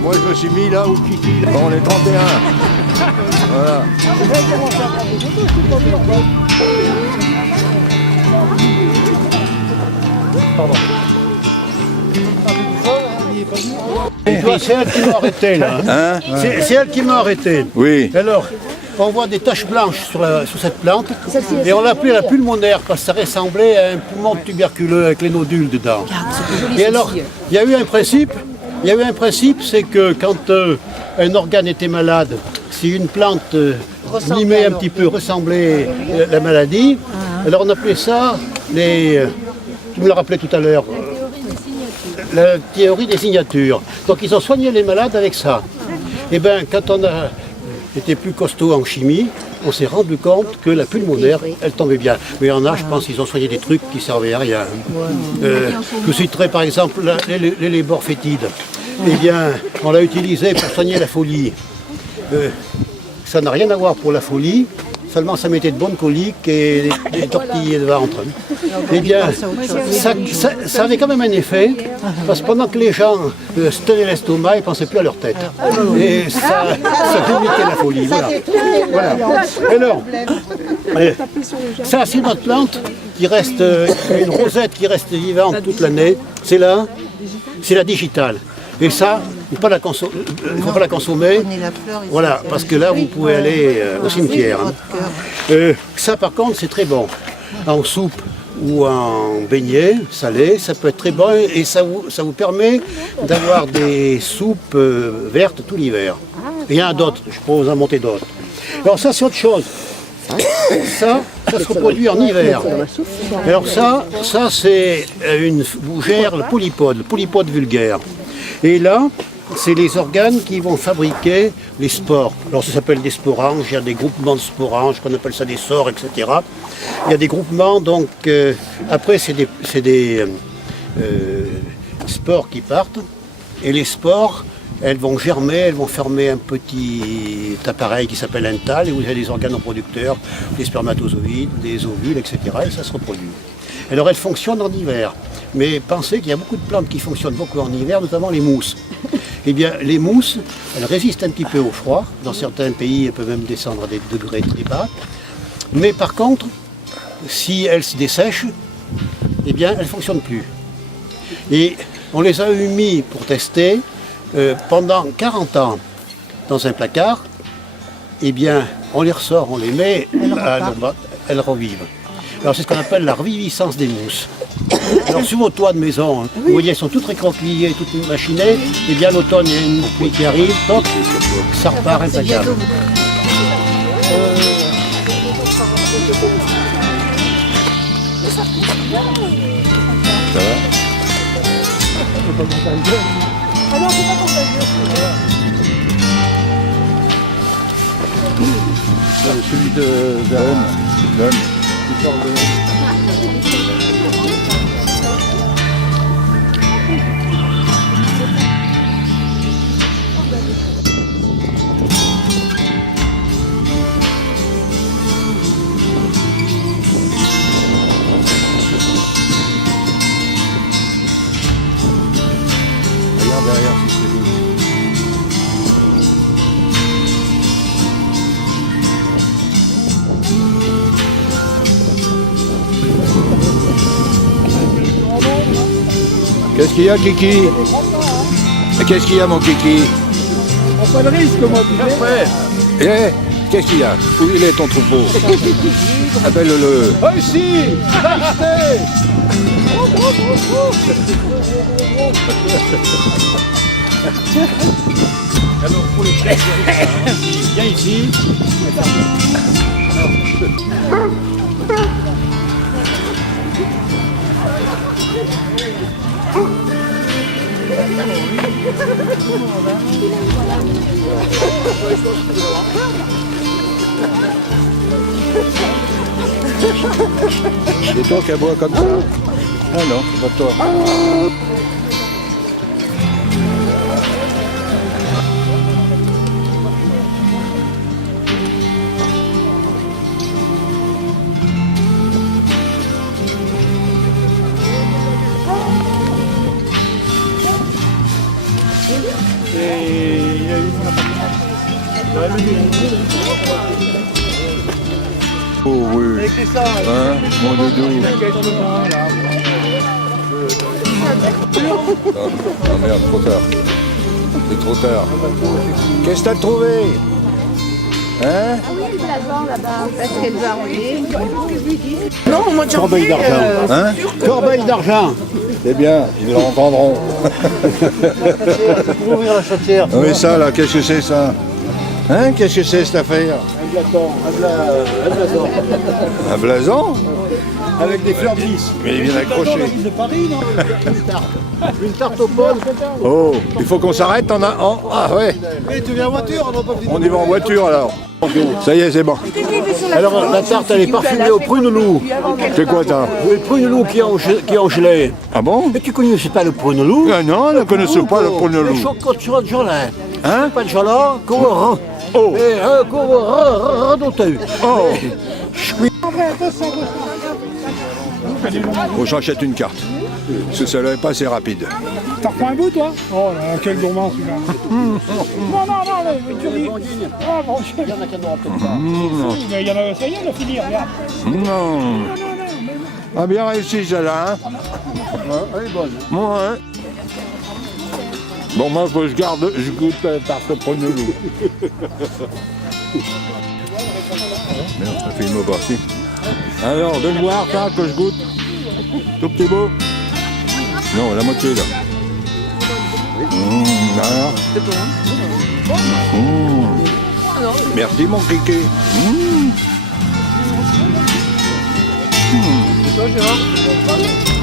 Moi je me suis mis là où Kiki, là. On est 31. Voilà. Pardon. C'est elle qui m'a arrêté là. Hein? C'est elle qui m'a arrêté. Oui. Alors, on voit des taches blanches sur cette plante et on l'appelait la pulmonaire parce que ça ressemblait à un poumon tuberculeux avec les nodules dedans. Et alors, il y a eu un principe, c'est que quand un organe était malade, si une plante mimait un petit peu, ressemblait à la maladie, alors on appelait ça tu me l'as rappelé tout à l'heure, la théorie des signatures. Donc ils ont soigné les malades avec ça. Et bien quand on a été plus costaud en chimie, on s'est rendu compte que la pulmonaire, elle tombait bien. Mais il y en a, je pense, ils ont soigné des trucs qui servaient à rien. Je citerai par exemple l'éléborfétide. Eh bien, on l'a utilisé pour soigner la folie. Ça n'a rien à voir pour la folie, seulement ça mettait de bonnes coliques et des tortillés de ventre. Eh bien, ça avait quand même un effet, parce que pendant que les gens se tenaient l'estomac, ils ne pensaient plus à leur tête. Et ça limitait la folie. Voilà. Alors, ça, c'est notre plante qui reste, une rosette qui reste vivante toute l'année. C'est là, c'est la digitale. Et ça, il ne faut pas la consommer, voilà, parce que là, vous pouvez aller au cimetière. Ça, par contre, c'est très bon. En soupe ou en beignet salé, ça peut être très bon et ça vous permet d'avoir des soupes vertes tout l'hiver. Il y en a d'autres, je peux vous en monter d'autres. Alors ça, c'est autre chose. Ça se reproduit en hiver. Alors ça c'est une fougère, le polypode vulgaire. Et là, c'est les organes qui vont fabriquer les spores. Alors ça s'appelle des sporanges, il y a des groupements de sporanges, qu'on appelle ça des sores, etc. Il y a des groupements, donc après c'est des spores qui partent. Et les spores, elles vont germer, elles vont former un petit appareil qui s'appelle un thalle, et vous avez des organes reproducteurs, des spermatozoïdes, des ovules, etc. Et ça se reproduit. Alors elles fonctionnent en hiver. Mais pensez qu'il y a beaucoup de plantes qui fonctionnent beaucoup en hiver, notamment les mousses. Eh bien, les mousses, elles résistent un petit peu au froid. Dans certains pays, elles peuvent même descendre à des degrés très bas. Mais par contre, si elles se dessèchent, eh bien, elles ne fonctionnent plus. Et on les a mis pour tester pendant 40 ans dans un placard. Eh bien, on les ressort, on les met, elles revivent. Alors c'est ce qu'on appelle la reviviscence des mousses. Alors sur vos toits de maison, vous voyez, elles sont toutes récroquevillées, toutes machinées. Et bien l'automne, il y a une pluie qui arrive, toc, ça repart impeccable. Ça va? Ah non, c'est pas contagieux. Celui de Verne. Regarde derrière si c'est beau. Qu'est-ce qu'il y a, Kiki? Qu'est-ce qu'il y a, mon Kiki? On prend le risque, moi, tu sais. Qu'est-ce qu'il y a? Où il est ton troupeau? Appelle-le. Oh, ici! Restez! Alors, pour les chefs, viens ici. C'est toi qui aboie comme ça? Ah non, c'est pas toi. Et il a eu son appartement. Il aurait même eu Oh oui. écrit ça. Hein, mon doudou. Il a quelques points, là. Ah merde, trop tard. C'est trop tard. Qu'est-ce que t'as trouvé? Hein? Ah oui, le blason là-bas, parce qu'elle va enlever. Non, au mois de Corbeille janvier, d'argent. Hein? Corbeille d'argent. C'est bien, ils l'entendront. Pour ouvrir la chatière. Oui, ça là, qu'est-ce que c'est ça? Hein? Qu'est-ce que c'est cette affaire? Un blason, un blason. Un blason? Avec des fleurs de lys. Mais il vient d'accrocher. De Paris, non? Une tarte aux pommes. Oh, il faut qu'on s'arrête Ah ouais, Mais tu viens en voiture, on va pas venir. on y va en voiture alors. Ça y est, c'est bon. Alors la tarte elle est parfumée au prune loup. C'est quoi ça? Le prune loup qui est en gelée. Ah bon? Mais tu connaissais pas le prune loup? Ah non, on ne connaissait pas le prune Le loup. chocolat de Jolin. Hein? Pas de Jolin, qu'on Oh. Et qu'on radoté. Oh! Faut que j'achète une carte. Parce que ça n'est pas assez rapide. T'en reprends un bout, toi? Oh là là, quel gourmand celui-là. Non, mais tu ris. Ah, bon, Il y en a qui n'auront peut-être pas. mais il y en a, ça y est, on a fini, regarde. Non. Ah, bien réussi celle-là, hein? Elle est bonne. Moi, hein? Bon, moi, faut que je goûte la tarte au prune loup. Merde, ça fait une mauvaise partie. Alors, donne voir ça, que je goûte. Tout petit beau. Non, la moitié, là. Alors. Merci, mon cliquet. C'est toi, Gérard?